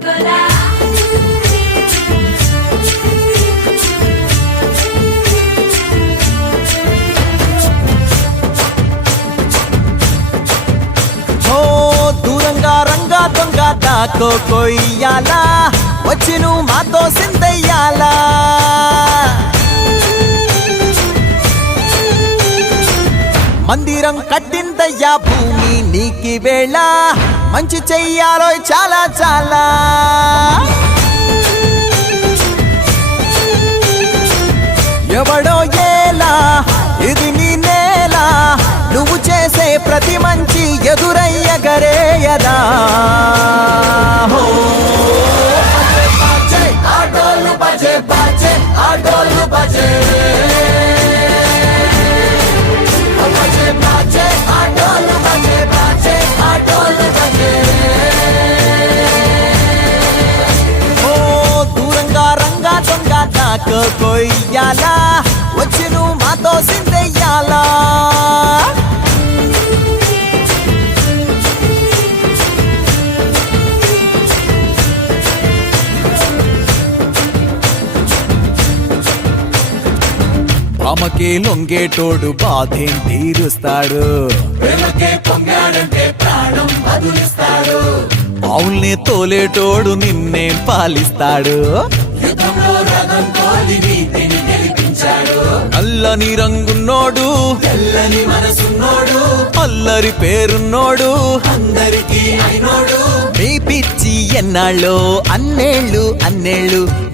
గోలా దూరంగా రంగా దొంగ దాకో కొయ్యాలా వచ్చి నువ్వు మాతో సిందయ్యాలా మందిరం కట్టిందయ్యా భూమి నీకి వేళ మంచి చెయ్యాలో చాలా చాలా ఎవడో ఏలా ఇది నీ నేల నువ్వు చేసే ప్రతి మంచి ఎదురయ్యగరేయదా ఆటోలు బజే బజే ఆటోలు బజే దూరంగా రంగా దొంగ నాకు కొయ్యాలా వచ్చి నువ్వు మాతో సిందెయ్యాలా రామకే లొంగేటోడు బాధేం తీరుస్తాడు ఆవుల్ని తోలేటోడు నిన్నే పాలిస్తాడు నల్లని రంగున్నోడు తెల్లని మనసున్నోడు అల్లరి పేరున్నోడు అందరికీ అయినోడు మీ పిచ్చి ఎన్నాళ్ళు అన్నేళ్ళు